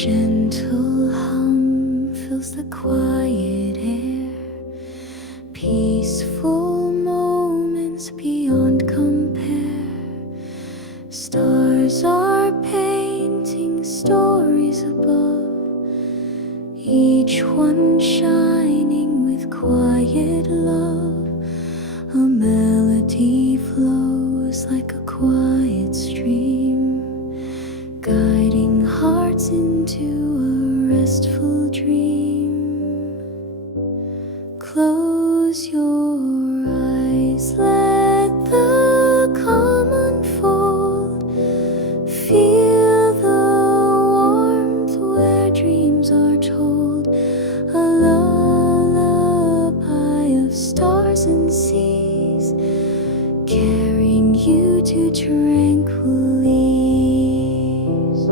gentle hum fills the quiet air, peaceful moments beyond compare. Stars are painting stories above, each one shining with quiet love. A melody flows like a quiet stream, guiding hearts into a restful dream. Close your eyes, let the calm unfold. Feel the warmth where dreams are told. A lullaby of stars and seas, carrying you to tranquil ease.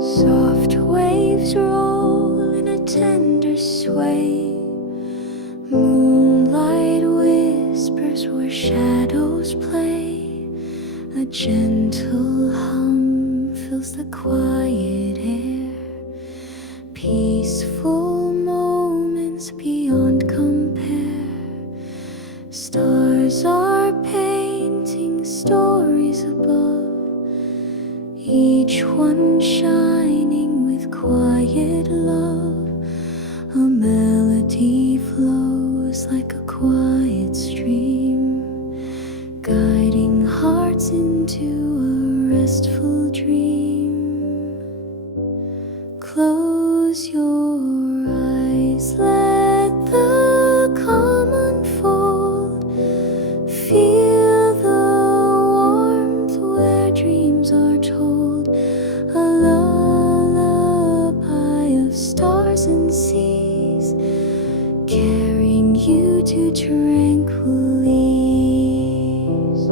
Soft waves roll in a tender sway. Moonlight whispers where shadows play. A gentle hum fills the quiet air, peaceful moments beyond compare. Stars are painting stories above, each one shining with quiet love. A melody flows like a quiet stream, guiding hearts into a restful dream. Close your eyes, let the calm unfold. Feel the warmth where dreams are told. A lullaby of stars and seas, carrying you to tranquil ease.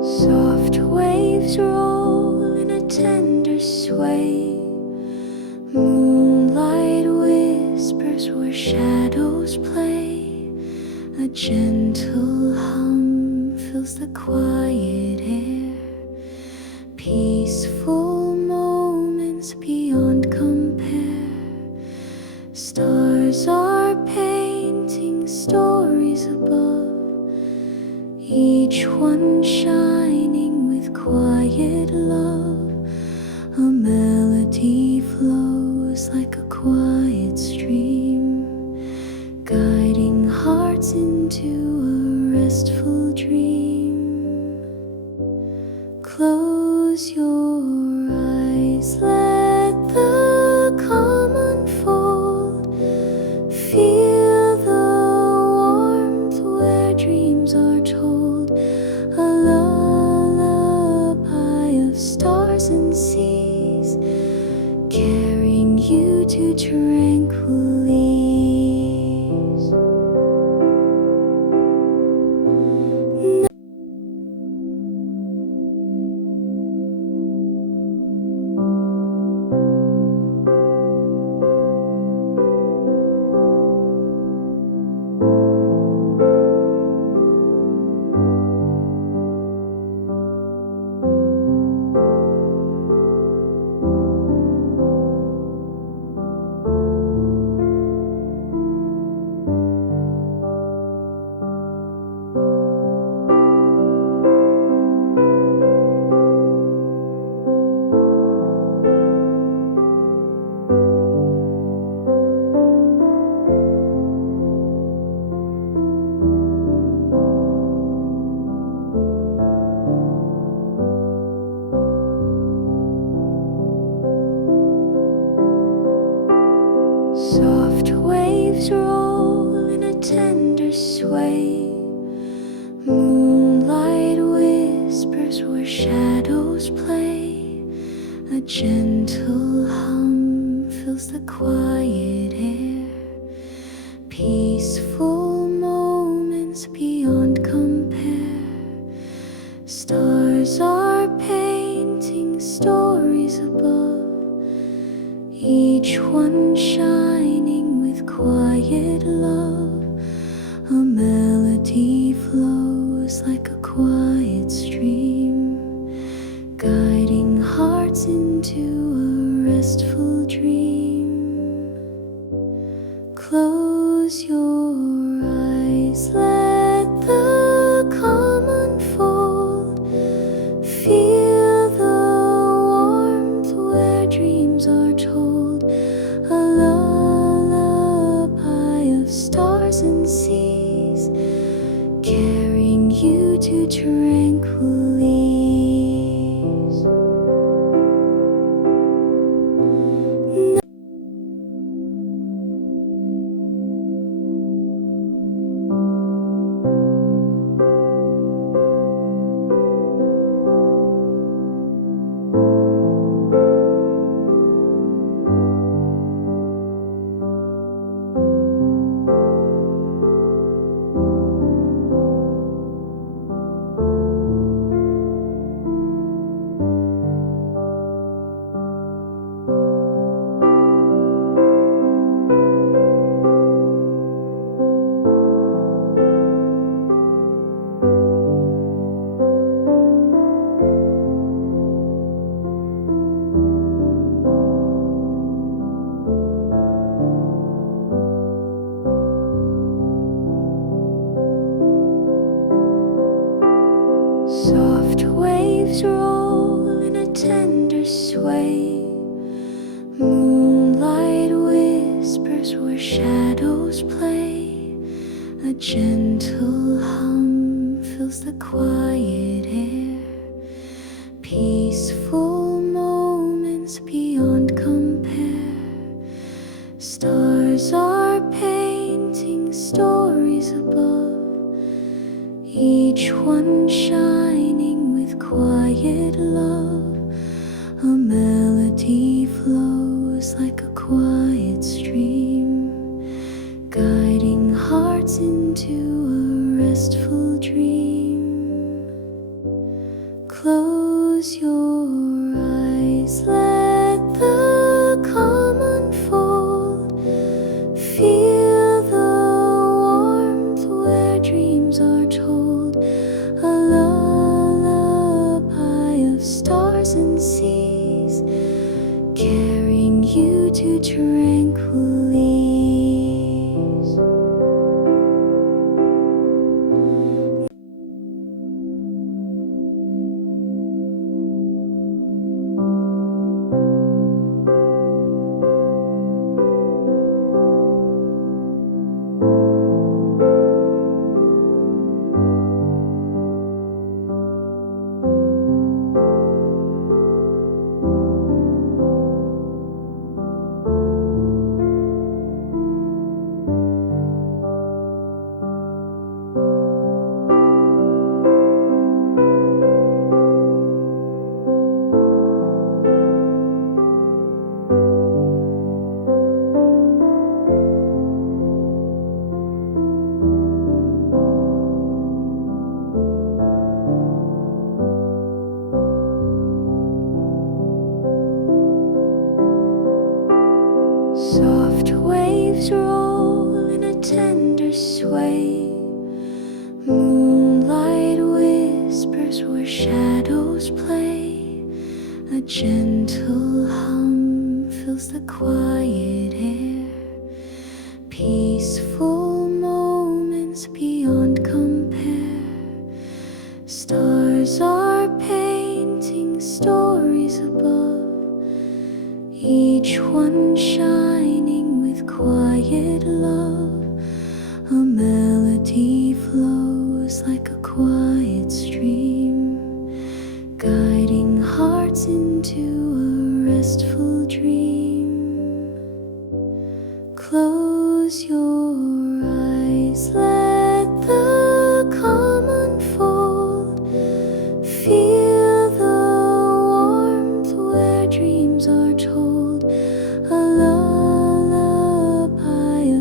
Soft waves roll in a tender sway. Moonlight whispers where shadows play. A gentle hum fills the quiet air, peaceful moments beyond compare. Stars are painting stories above, each one shining with quiet love. A melody flows like a quiet stream, guiding hearts into a restful dream. Close your eyes, let the calm unfold. Feel the warmth where dreams to tranquil ease. Soft waves roll in a tender sway. Moonlight whispers where shadows play. A gentle hum fills the quiet air. Peaceful moments beyond compare. Stars are painting stories above, each one shining with quiet love. A melody flows like a quiet stream, guiding hearts into a restful dream. Close your eyes, let the calm unfold. Feel the warmth where dreams are told. A lullaby of stars and seas, carrying you to tranquil ease. Soft waves roll in a tender sway. Moonlight whispers where shadows play. A gentle hum fills the quiet air. Peaceful moments beyond compare. Stars are painting stories above, each one shining with quiet love. A melody flows like a quiet stream, guiding hearts into a restful dream. Close your eyes, let the calm unfold. Feel the warmth where dreams are told. A lullaby of stars and seas, carrying you to tranquil ease. Soft waves roll in a tender sway. Moonlight whispers where shadows play. A gentle hum fills the quiet air. Peaceful moments beyond compare. Stars are painting stories above, each one shining with quiet love. A melody flows like a quiet stream, guiding hearts into a restful dream. Close your eyes, let the calm unfold. Feel the warmth where dreams are told. A lullaby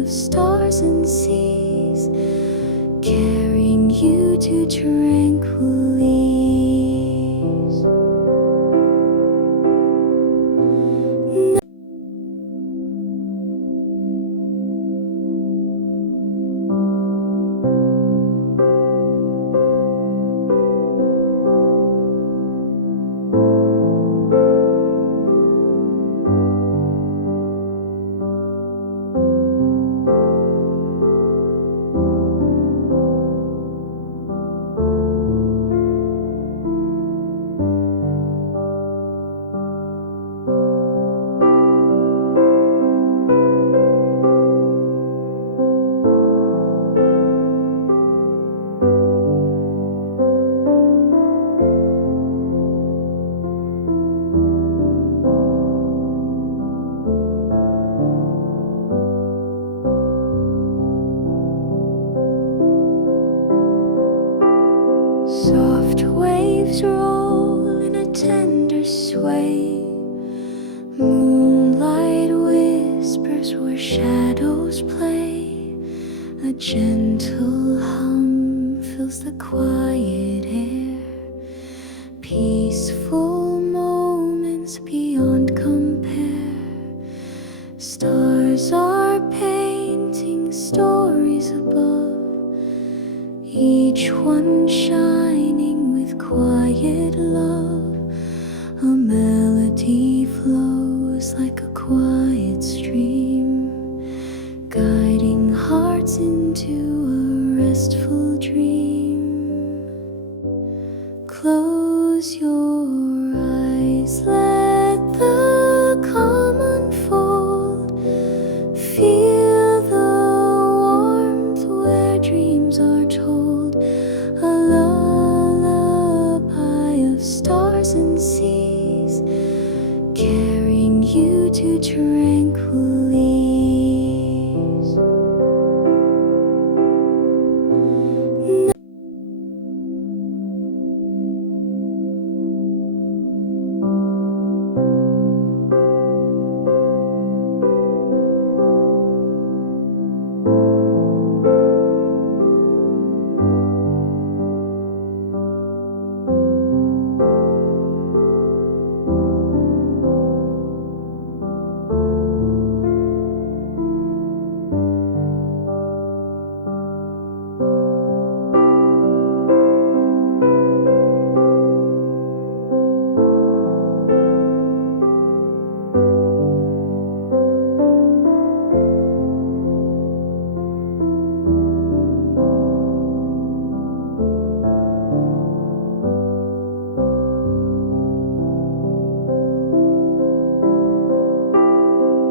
of stars and seas, carrying you to tranquil ease. Soft waves roll in a tender sway. Moonlight whispers where shadows play. A gentle hum fills the quiet air. Peaceful moments beyond compare. Stars are painting stories above, each one shining with quiet love. A melody flows like a quiet stream, guiding hearts into a restful dream. Close your eyes, let the calm unfold. Feel the warmth where dreams are told. A lullaby of stars and seas, carrying you to tranquil ease.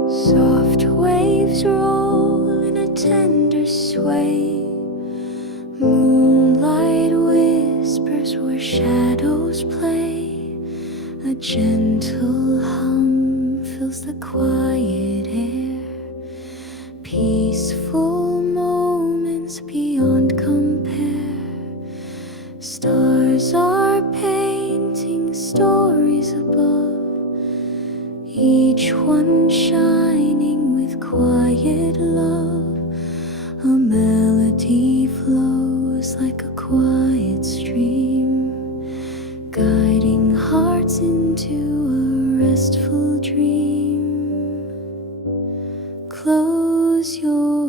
Soft waves roll in a tender sway. Moonlight whispers where shadows play. A gentle hum fills the quiet air. Peaceful moments beyond compare. Stars are painting stories above, each one shining with quiet love. A melody flows like a quiet stream, guiding hearts into a restful dream. Close your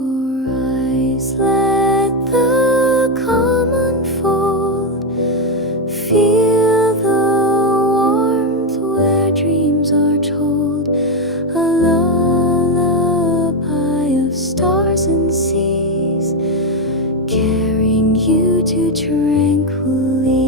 eyes, let the calm unfold. Feel the warmth where dreams are told. A lullaby of stars and seas, carrying you to tranquil ease.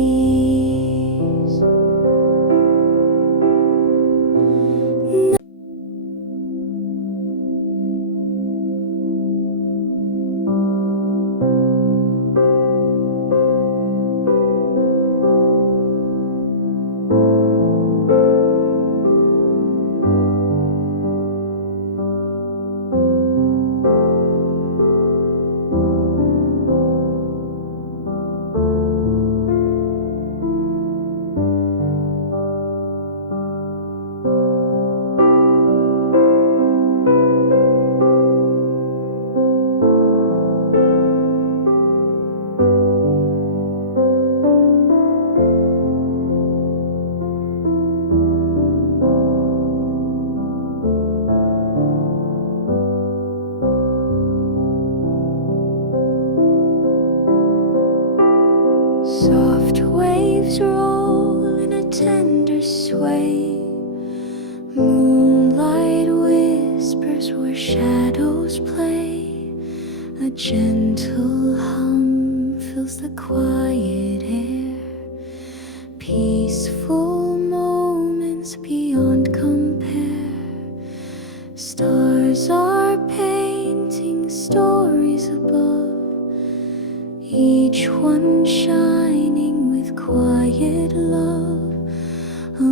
Soft waves roll in a tender sway. Moonlight whispers where shadows play. A gentle hum fills the quiet air. Peaceful moments beyond compare. Stars are painting stories above, each one shining with quiet love. A